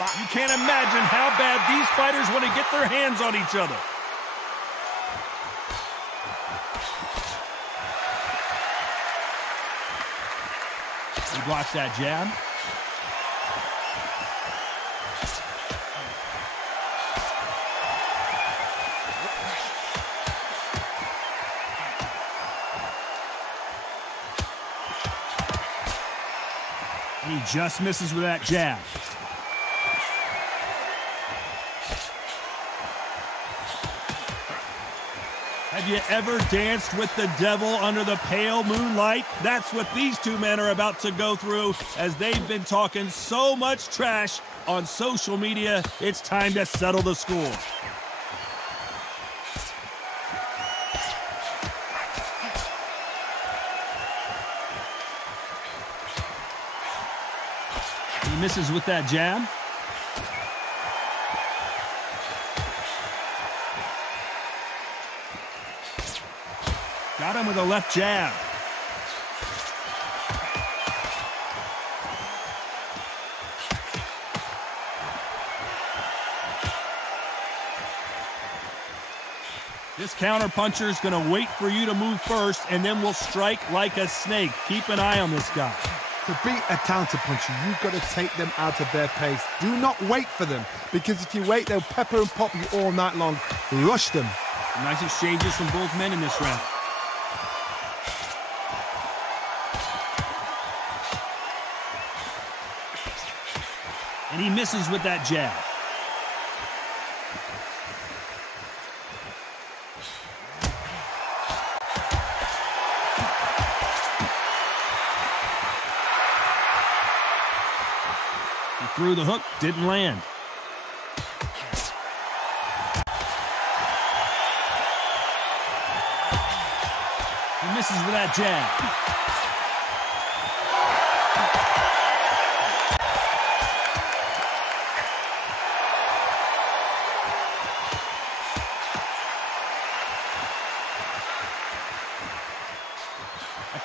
You can't imagine how bad these fighters want to get their hands on each other. He blocks that jab. He just misses with that jab. Have you ever danced with the devil under the pale moonlight? That's what these two men are about to go through as they've been talking so much trash on social media. It's time to settle the score. He misses with that jab. Got him with a left jab. This counterpuncher is going to wait for you to move first, and then will strike like a snake. Keep an eye on this guy. To beat a counterpuncher, you've got to take them out of their pace. Do not wait for them, because if you wait, they'll pepper and pop you all night long. Rush them. Nice exchanges from both men in this round. And he misses with that jab. He threw the hook, didn't land. He misses with that jab.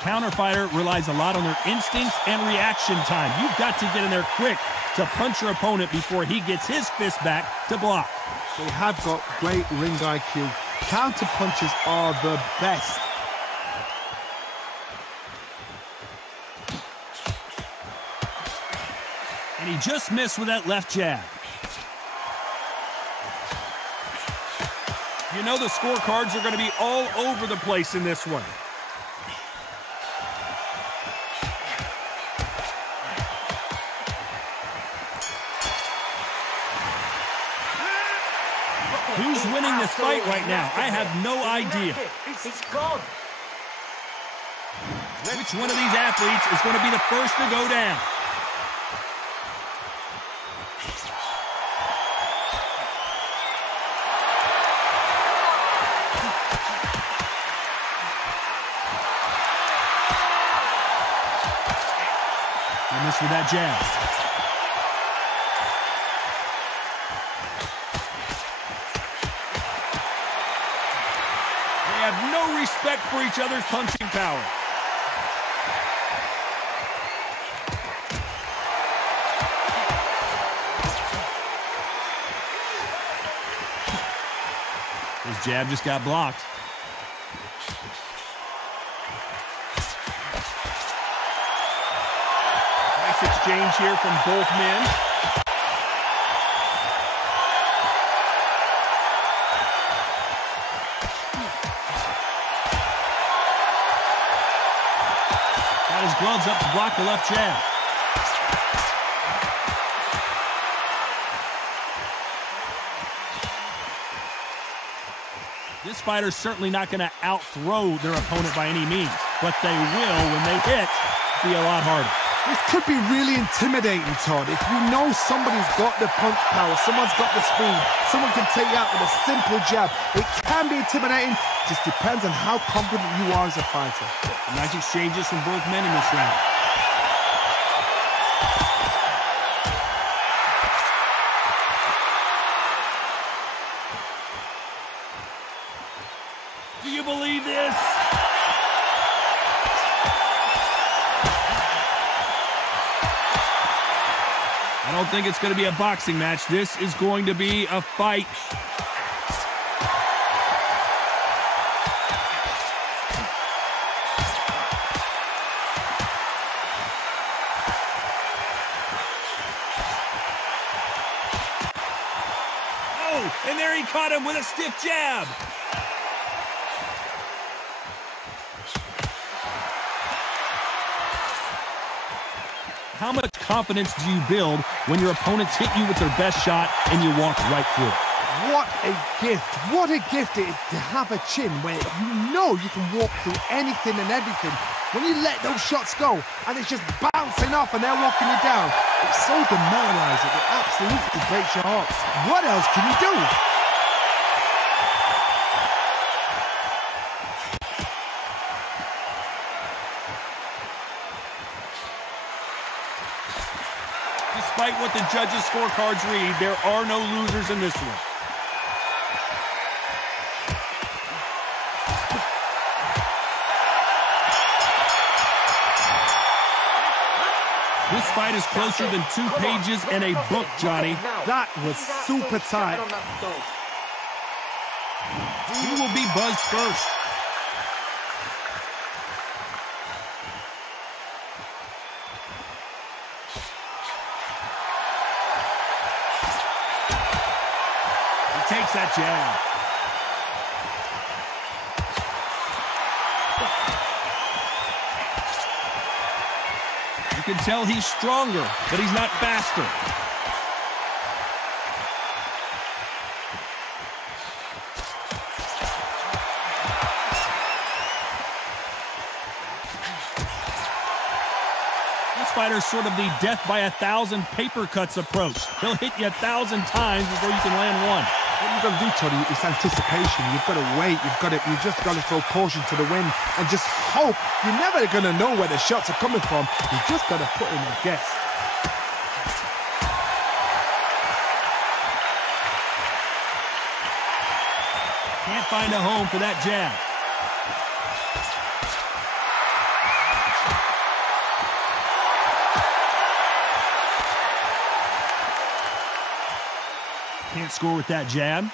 Counter fighter relies a lot on their instincts and reaction time. You've got to get in there quick to punch your opponent before he gets his fist back to block. They have got great ring IQ. Counter punches are the best. And he just missed with that left jab. You know the scorecards are going to be all over the place in this one. Who's winning this fight right now? I have no idea. It's gone. Which one of these athletes is going to be the first to go down? He missed with that jab. Have no respect for each other's punching power. His jab just got blocked. Nice exchange here from both men. His gloves up to block the left jab. This fighter's certainly not going to out-throw their opponent by any means, but they will, when they hit, be a lot harder. This could be really intimidating, Todd. If you know somebody's got the punch power, someone's got the speed, someone can take you out with a simple jab, it can be intimidating. Just depends on how confident you are as a fighter. Nice exchanges from both men in this round. Do you believe this? I don't think it's going to be a boxing match. This is going to be a fight. Oh, and there he caught him with a stiff jab. How much confidence do you build when your opponents hit you with their best shot and you walk right through it? What a gift. What a gift it is to have a chin where you know you can walk through anything and everything. When you let those shots go and it's just bouncing off and they're walking you down, it's so demoralizing. It absolutely breaks your heart. What else can you do? Despite what the judges' scorecards read, there are no losers in this one. This fight is closer than 2 pages in a book, Johnny. That was super tight. He will be buzzed first. Takes that jab. You can tell he's stronger, but he's not faster. This fighter's sort of the death by 1,000 paper cuts approach. He'll hit you 1,000 times before you can land one. What you've got to do, Tony, is anticipation. You've got to wait. You just got to throw caution to the wind and just hope. You're never going to know where the shots are coming from. You've just got to put in a guess. Can't find a home for that jab. Can't score with that jab.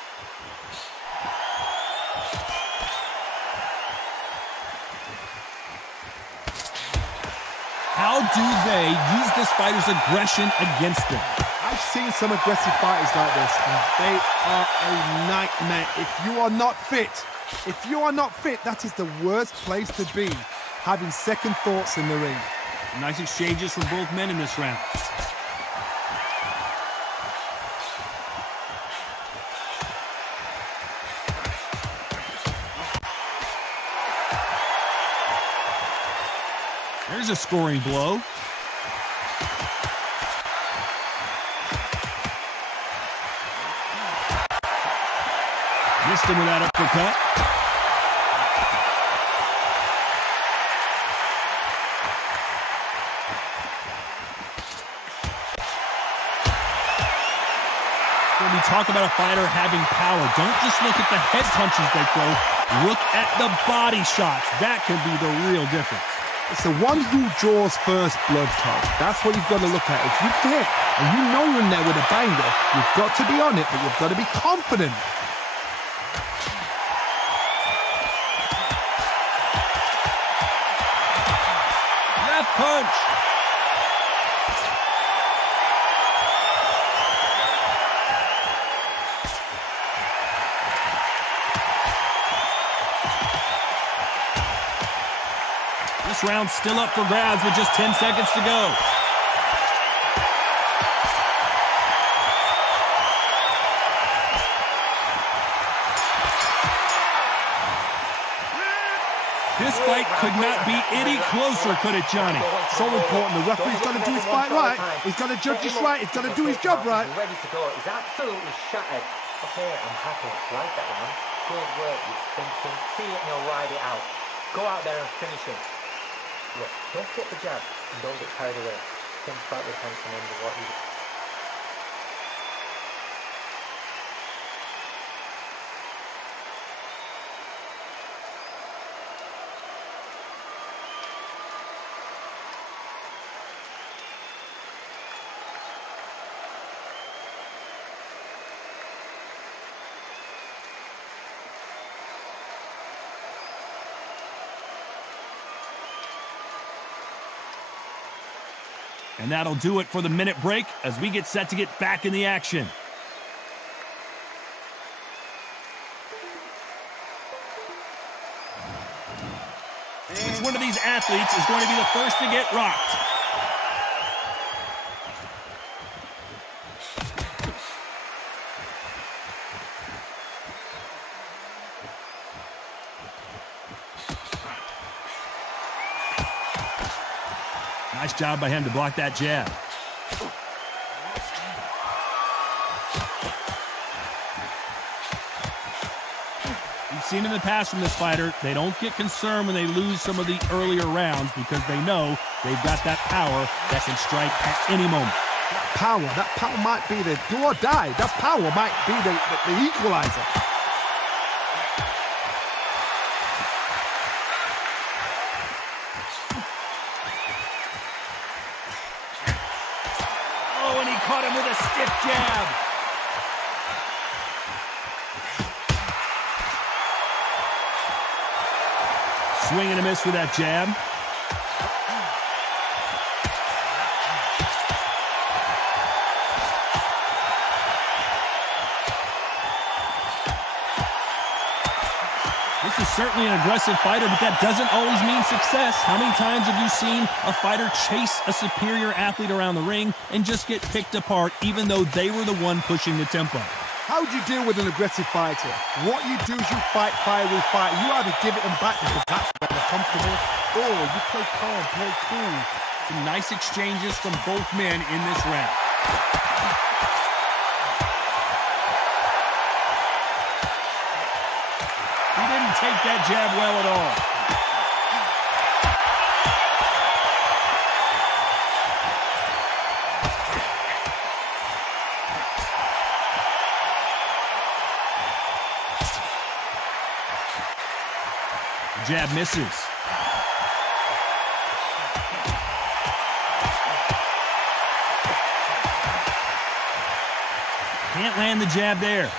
How do they use this fighter's aggression against them? I've seen some aggressive fighters like this, and they are a nightmare. If you are not fit, that is the worst place to be, having second thoughts in the ring. Nice exchanges from both men in this round. There's a scoring blow. Missed him with that uppercut. When we talk about a fighter having power, don't just look at the head punches they throw. Look at the body shots. That can be the real difference. It's the one who draws first blood, Todd. That's what you've got to look at. If you hit and you know you're in there with a banger, you've got to be on it, but you've got to be confident. Left punch. This round's still up for grabs with just 10 seconds to go. This fight could not be any closer, could it, Johnny? So important. The referee's got to do his fight right. He's got to judge this right. He's got to do his job right. Ready to go. He's absolutely shattered. Okay, I'm happy. Like that one. Good work. He's thinking. See it and he'll ride it out. Go out there and finish him. Look, don't get the jab and don't get carried away. Think about the tension under what you do. And that'll do it for the minute break as we get set to get back in the action. Which one of these athletes is going to be the first to get rocked? Nice job by him to block that jab. We've seen in the past from this fighter, they don't get concerned when they lose some of the earlier rounds because they know they've got that power that can strike at any moment. That power might be the do or die. That power might be the equalizer. Caught him with a stiff jab. Swing and a miss with that jab. This is certainly an aggressive fighter, but that doesn't always mean success. How many times have you seen a fighter chase a superior athlete around the ring and just get picked apart even though they were the one pushing the tempo? How do you deal with an aggressive fighter? What you do is you fight fire with fire. You either give it them back because that's where they're comfortable, or you play calm, play cool. Some nice exchanges from both men in this round. He didn't take that jab well at all. The jab misses. Can't land the jab there.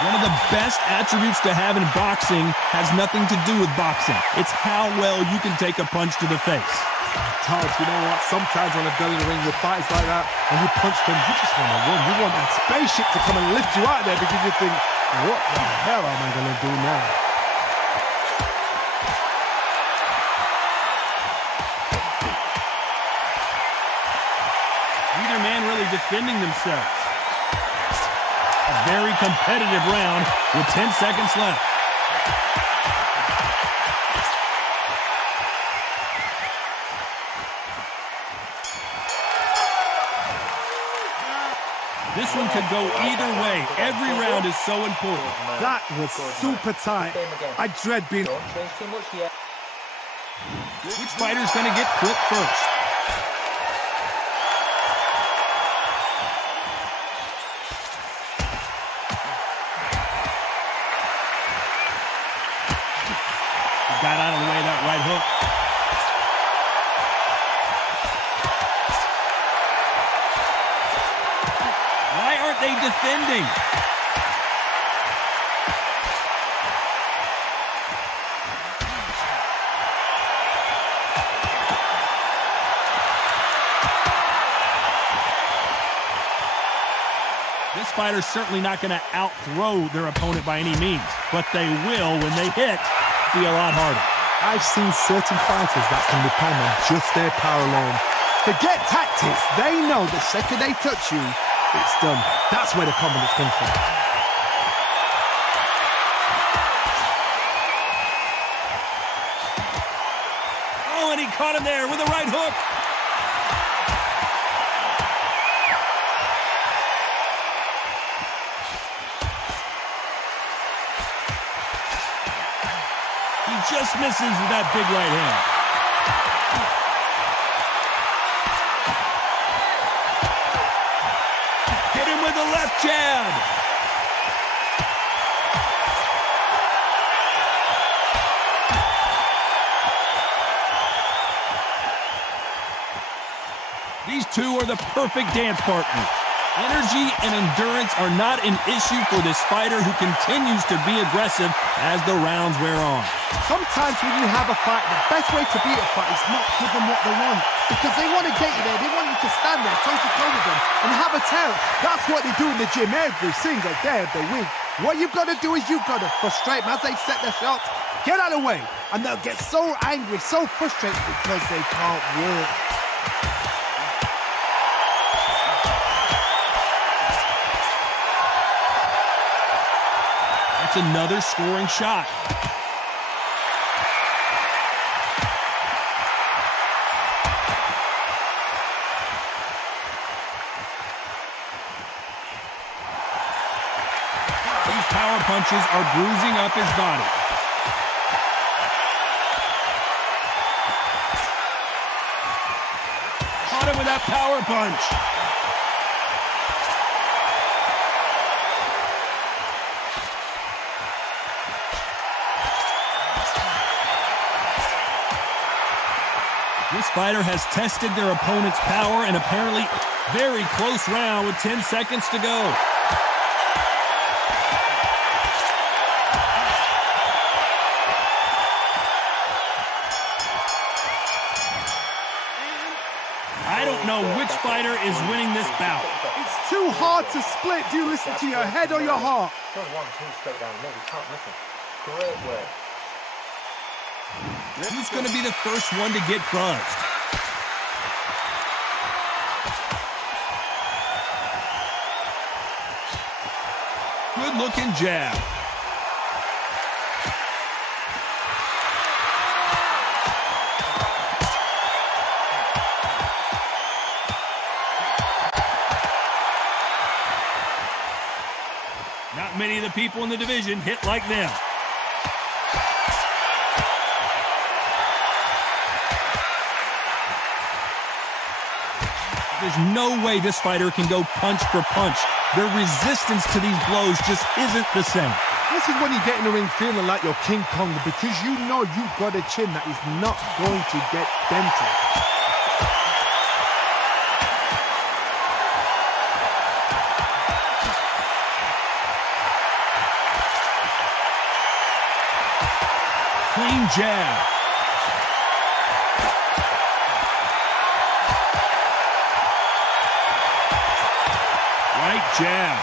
One of the best attributes to have in boxing has nothing to do with boxing. It's how well you can take a punch to the face. Todd, you know what? Sometimes when I go in the ring with fights like that, and you punch them, you just want to run. You want that spaceship to come and lift you out there because you think, what the hell am I going to do now? Neither man really defending themselves. A very competitive round with 10 seconds left. This one could go either way. Every round is so important. That was super tight. I dread being... Which fighter's going to get clipped first? Got out of the way of that right hook. Why aren't they defending? This fighter's certainly not going to out-throw their opponent by any means, but they will, when they hit, be a lot harder. I've seen certain fighters that can depend on just their power alone. Forget tactics. They know the second they touch you, it's done. That's where the confidence comes from. Oh, and he caught him there with a right hook. Just misses with that big right hand. Hit him with a left jab. These two are the perfect dance partners. Energy and endurance are not an issue for this fighter who continues to be aggressive as the rounds wear on. Sometimes when you have a fight, the best way to beat a fight is not give them what they want. Because they want to get you there. They want you to stand there, toe-to-toe with them, and have a tear. That's what they do in the gym every single day of the week. What you've got to do is you've got to frustrate them as they set their shots. Get out of the way. And they'll get so angry, so frustrated because they can't work. That's another scoring shot. These power punches are bruising up his body. Caught him with that power punch. This fighter has tested their opponent's power in apparently very close round with 10 seconds to go. I don't know which fighter is winning this bout. It's too hard to split. Do you listen to your head or your heart? Just 1, 2 straight down the middle. You can't listen. Great work. Who's going to be the first one to get buzzed? Good-looking jab. Not many of the people in the division hit like them. There's no way this fighter can go punch for punch. Their resistance to these blows just isn't the same. This is when you get in the ring feeling like you're King Kong because you know you've got a chin that is not going to get dented. Clean jab. Right jab.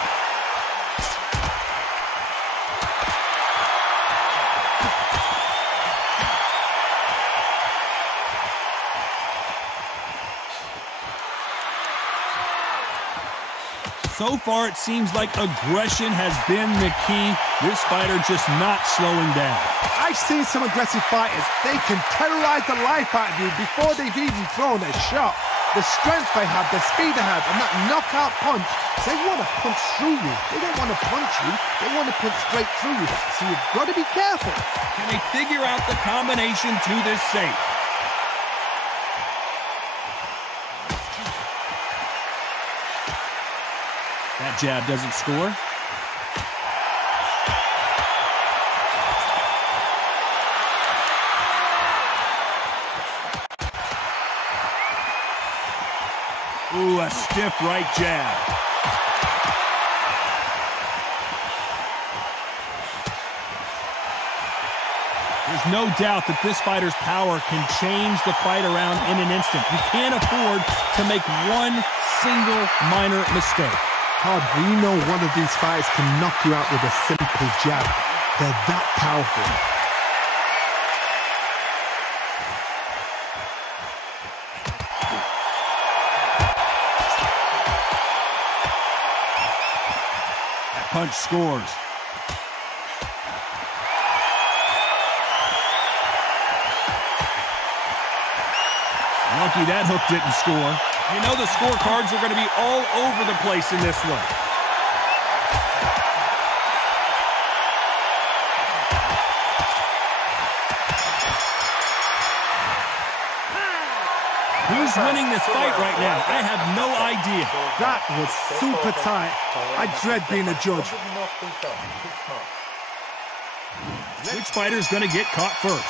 So far, it seems like aggression has been the key. This fighter just not slowing down. I've seen some aggressive fighters. They can terrorize the life out of you before they've even thrown a shot. The strength they have, the speed they have, and that knockout punch, they want to punch through you. They don't want to punch you. They want to punch straight through you. So you've got to be careful. Can they figure out the combination to this safe? That jab doesn't score. Ooh, a stiff right jab. There's no doubt that this fighter's power can change the fight around in an instant. You can't afford to make one single minor mistake. Todd, we know one of these fighters can knock you out with a simple jab. They're that powerful. That punch scores. Lucky that hook didn't score. You know the scorecards are going to be all over the place in this one. Who's winning this fight right now? I have no idea. That was super tight. I dread being a judge. Which fighter's going to get caught first?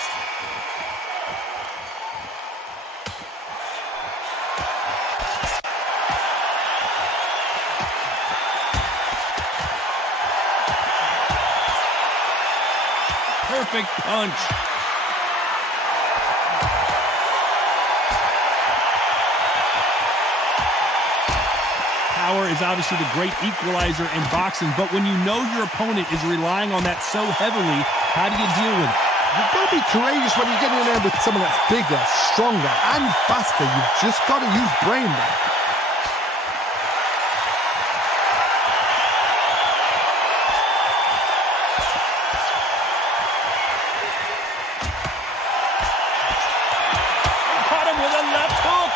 perfect punch. Power is obviously the great equalizer in boxing, but when you know your opponent is relying on that so heavily, how do you deal with it? You've got to be courageous when you're getting in there with someone that's bigger, stronger, and faster. You've just got to use brain there. Caught him with a left hook.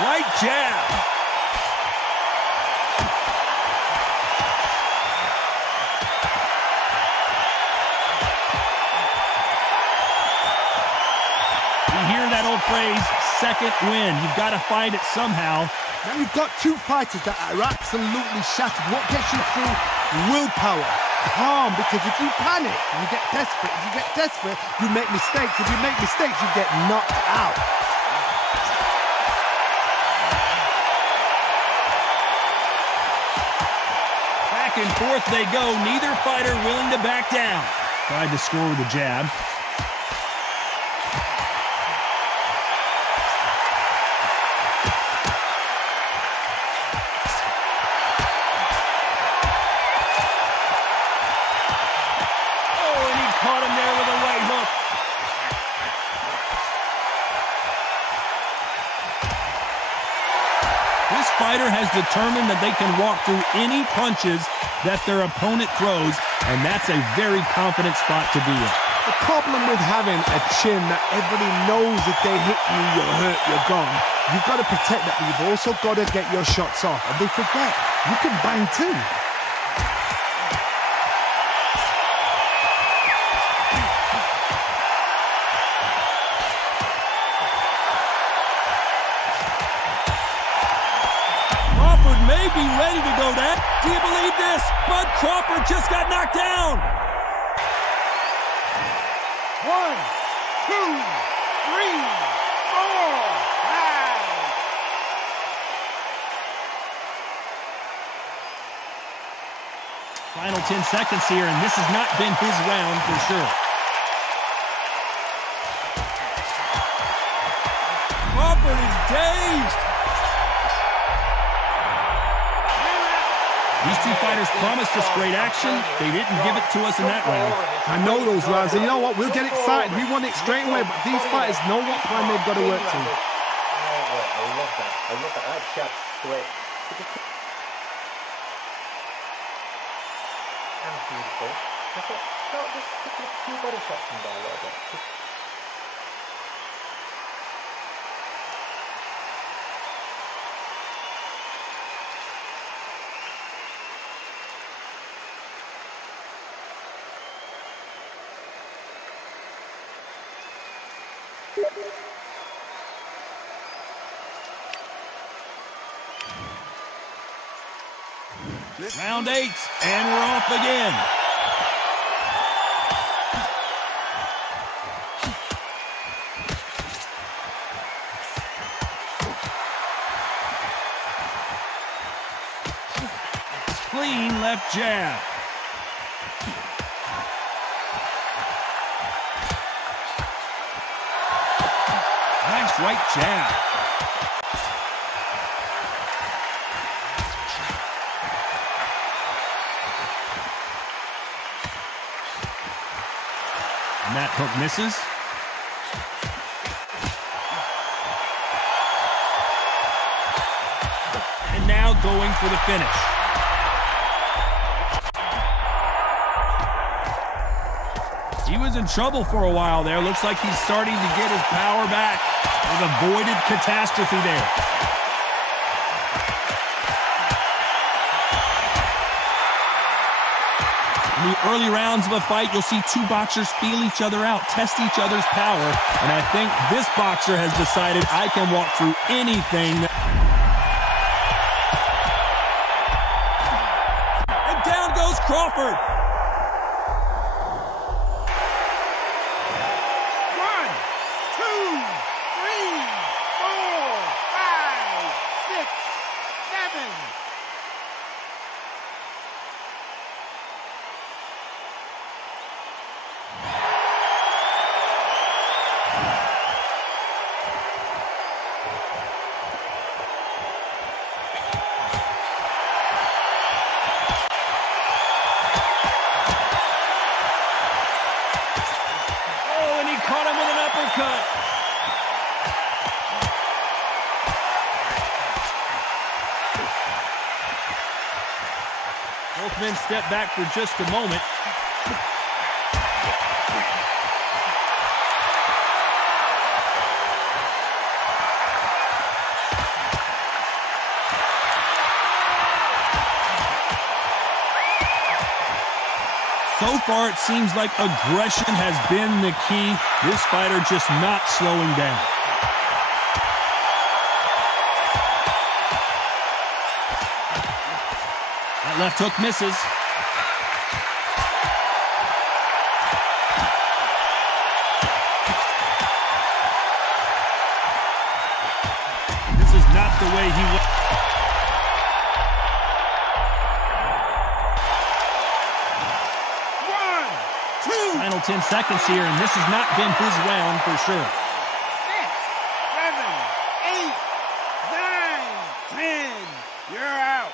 Right jab. You hear that old phrase, second win. You've got to find it somehow. Now you've got two fighters that are absolutely shattered. What gets you through? Willpower. Calm, because if you panic, you get desperate. If you get desperate, you make mistakes. If you make mistakes, you get knocked out. Back and forth they go. Neither fighter willing to back down. Tried to score with a jab. Caught him there with a right hook. This fighter has determined that they can walk through any punches that their opponent throws, and that's a very confident spot to be in. The problem with having a chin that everybody knows if they hit you, you're hurt, you're gone. You've got to protect that, but you've also got to get your shots off. And they forget, you can bang too. May be ready to go down. Do you believe this? Bud Crawford just got knocked down. 1, 2, 3, 4, 5. Final 10 seconds here, and this has not been his round for sure. Crawford is dazed. These two fighters promised us great action. They didn't give it to us in that round. I know those rounds, and you know what? We'll get excited. We want it straight away, but these fighters know what plan they've got to work to. I love that. I love that. That shot straight. And beautiful. I thought, no, just stick a few body shots in there a little bit. Round 8, and we're off again. Clean left jab. Nice right jab. And that hook misses. And now going for the finish. He was in trouble for a while there. Looks like he's starting to get his power back. They've avoided catastrophe there. In the early rounds of a fight, you'll see two boxers feel each other out, test each other's power, and I think this boxer has decided I can walk through anything. And down goes Crawford. 1, 2, 3, 4, 5, 6, Both men step back for just a moment. So far, it seems like aggression has been the key. This fighter just not slowing down. That left hook misses. This is not the way he wants. Final 10 seconds here, and this has not been his round for sure. 6, 7, 8, 9, 10. You're out.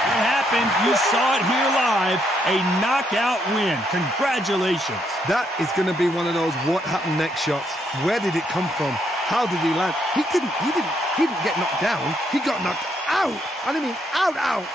What happened? You saw it here live. A knockout win. Congratulations. That is going to be one of those what happened next shots. Where did it come from? How did he land? He didn't get knocked down. He got knocked out. I mean out.